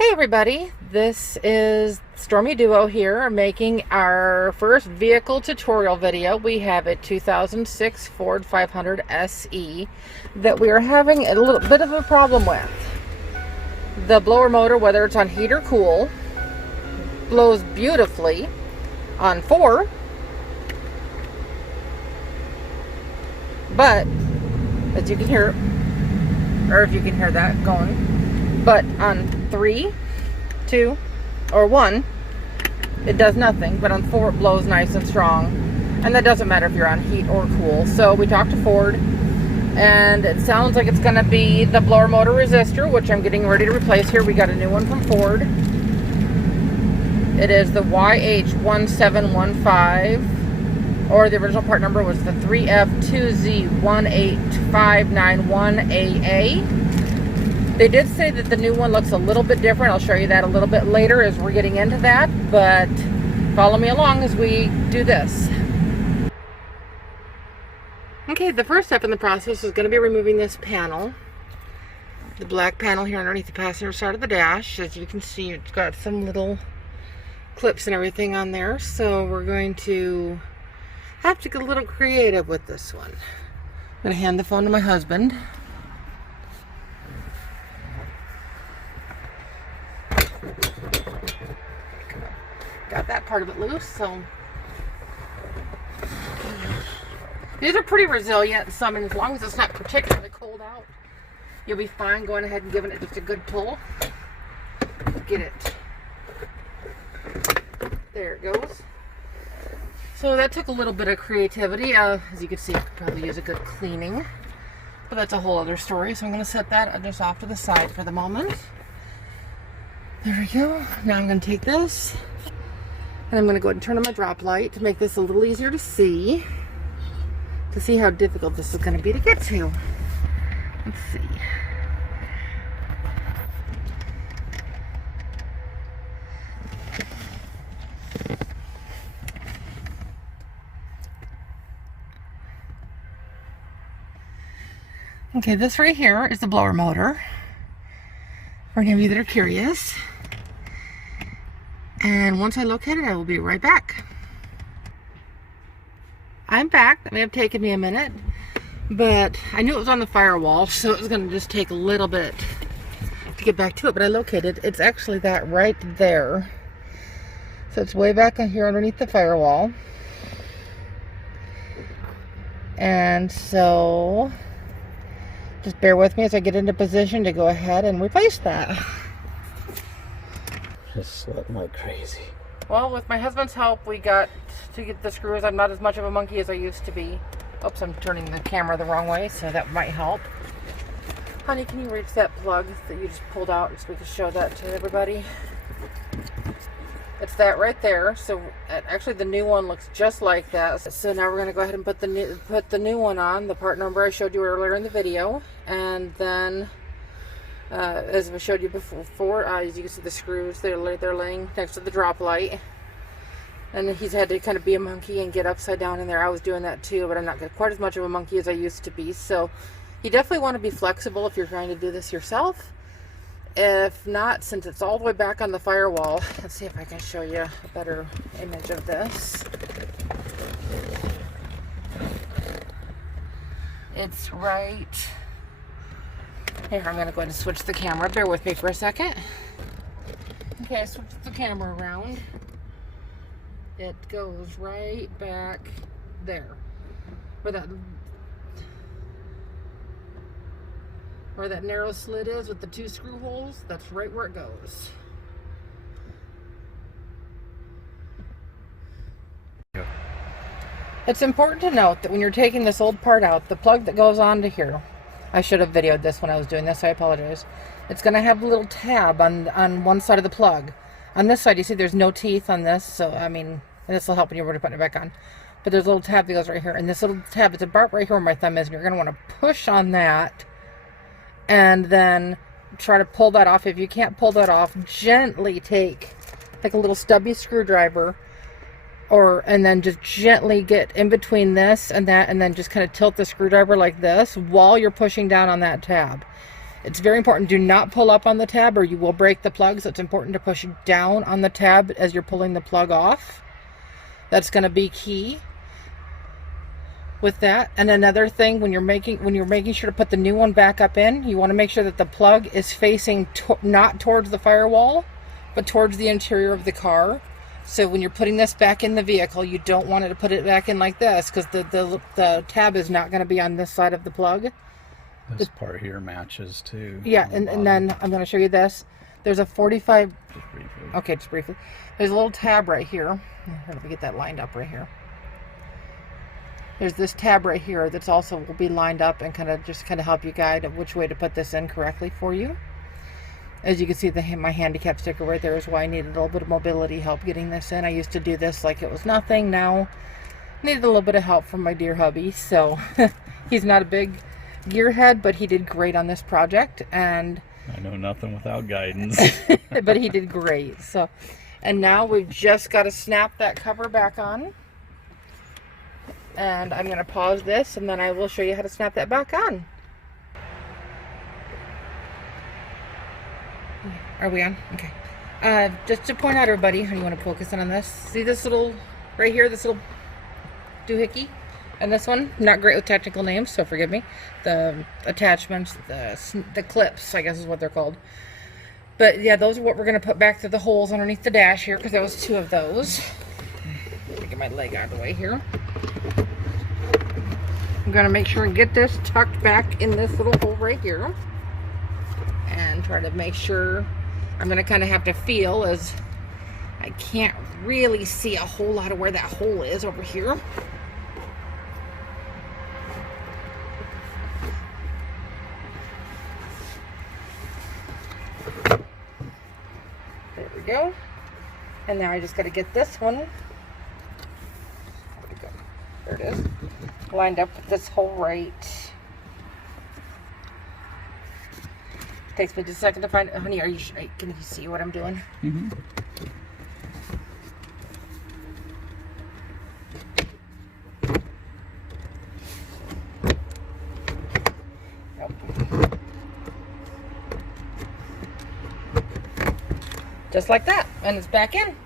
Hey everybody, this is Stormy Duo here making our first vehicle tutorial video. We have a 2006 Ford 500 SE that we are having a little bit of a problem with. The blower motor, whether it's on heat or cool, blows beautifully on 4, but as you can hear, or if you can hear that going, but on 3, 2, or 1, it does nothing, but on 4 it blows nice and strong, and that doesn't matter if you're on heat or cool. So we talked to Ford, and it sounds like it's going to be the blower motor resistor, which I'm getting ready to replace here. We got a new one from Ford. It is the YH1715, or the original part number was the 3F2Z18591AA. They did say that the new one looks a little bit different. I'll show you that a little bit later as we're getting into that, but follow me along as we do this. Okay, the first step in the process is going to be removing this panel. The black panel here underneath the passenger side of the dash. As you can see, it's got some little clips and everything on there, so we're going to have to get a little creative with this one. I'm going to hand the phone to my husband. Got that part of it loose, so these are pretty resilient. So I mean, as long as it's not particularly cold out, you'll be fine going ahead and giving it just a good pull. Get it. There it goes. So that took a little bit of creativity. As you can see, I could probably use a good cleaning, but that's a whole other story. So I'm going to set that just off to the side for the moment. There we go. Now I'm going to take this, and I'm going to go ahead and turn on my drop light to make this a little easier to see how difficult this is going to be to get to. Let's see. Okay, this right here is the blower motor, for any of you that are curious. And once I locate it, I will be right back. I'm back. That may have taken me a minute, but I knew it was on the firewall, so it was going to just take a little bit to get back to it, but I located it. It's actually that right there. So it's way back here underneath the firewall. And so just bear with me as I get into position to go ahead and replace that. Just sweating like crazy. Well, with my husband's help, we got to get the screws. I'm not as much of a monkey as I used to be. Oops, I'm turning the camera the wrong way, so that might help. Honey, can you reach that plug that you just pulled out so we can show that to everybody? It's that right there. So actually the new one looks just like that. So now we're going to go ahead and put the new one on, the part number I showed you earlier in the video. And then as I showed you before, as you can see the screws, they're laying next to the drop light. And he's had to kind of be a monkey and get upside down in there. I was doing that too, but I'm not quite as much of a monkey as I used to be. So you definitely want to be flexible if you're trying to do this yourself. If not, since it's all the way back on the firewall, let's see if I can show you a better image of this. It's right here. I'm going to go ahead and switch the camera. Bear with me for a second. Okay, I switched the camera around. It goes right back there. Where that narrow slit is with the 2 screw holes, that's right where it goes. Yeah. It's important to note that when you're taking this old part out, the plug that goes onto here, I should have videoed this when I was doing this, I apologize. It's going to have a little tab on one side of the plug. On this side, you see there's no teeth on this, so I mean, this will help when you're ready to put it back on. But there's a little tab that goes right here, and this little tab is about right here where my thumb is, and you're going to want to push on that and then try to pull that off. If you can't pull that off, gently take like a little stubby screwdriver, and then just gently get in between this and that, and then just kind of tilt the screwdriver like this while you're pushing down on that tab. It's very important. Do not pull up on the tab or you will break the plug. So it's important to push down on the tab as you're pulling the plug off. That's going to be key with that. And another thing, when you're making sure to put the new one back up in, you want to make sure that the plug is facing not towards the firewall, but towards the interior of the car. So when you're putting this back in the vehicle, you don't want to put it back in like this, because the tab is not going to be on this side of the plug. This part here matches too. Yeah, and then I'm going to show you this. There's a 45. Just briefly. Okay, just briefly. There's a little tab right here. Here, let me get that lined up right here. There's this tab right here that's also will be lined up and kind of help you guide which way to put this in correctly for you. As you can see, my handicap sticker right there is why I needed a little bit of mobility help getting this in. I used to do this like it was nothing. Now, I needed a little bit of help from my dear hubby. So, he's not a big gearhead, but he did great on this project. And I know nothing without guidance. but he did great. So, and now we've just got to snap that cover back on. And I'm going to pause this, and then I will show you how to snap that back on. Are we on? Okay. Just to point out, everybody, how you want to focus in on this. See this little, right here, this little doohickey? And this one, not great with technical names, so forgive me. The attachments, the clips, I guess is what they're called. But yeah, those are what we're going to put back through the holes underneath the dash here, because there was 2 of those. Let me get my leg out of the way here. I'm going to make sure and get this tucked back in this little hole right here. And try to make sure, I'm going to kind of have to feel, as I can't really see a whole lot of where that hole is over here. There we go. And now I just got to get this one. There it is. Lined up with this hole right. Takes me just a second to find it. Honey, can you see what I'm doing? Mm-hmm. Nope. Just like that. And it's back in.